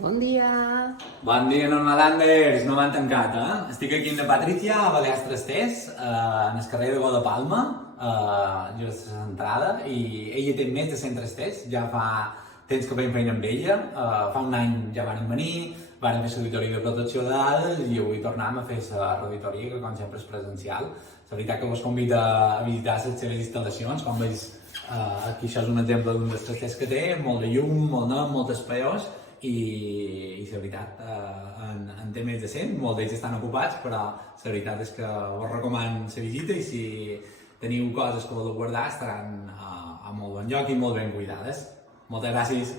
Bon dia! Bon dia, Normalanders! No m'han tancat, eh? Estic aquí amb la Patricia, a Balears Trasters, en el carrer de Goda Palma, just a l'entrada, i ella té més de 100 trasters, ja fa temps que fem feina amb ella, fa un any ja van venir, van fer l'auditoria de protecció de dades i avui tornem a fer la auditoria, que com sempre és presencial. La veritat que vos convido a visitar les seves instal·lacions, com veus, aquí això és un exemple d'un dels trasters que té, molt de llum, molt net, moltes paiors, i la veritat en té més de 100, molts d'ells estan ocupats, però la veritat és que us recomano la visita i si teniu coses que voleu guardar estaran a molt bon lloc i molt ben cuidades. Moltes gràcies!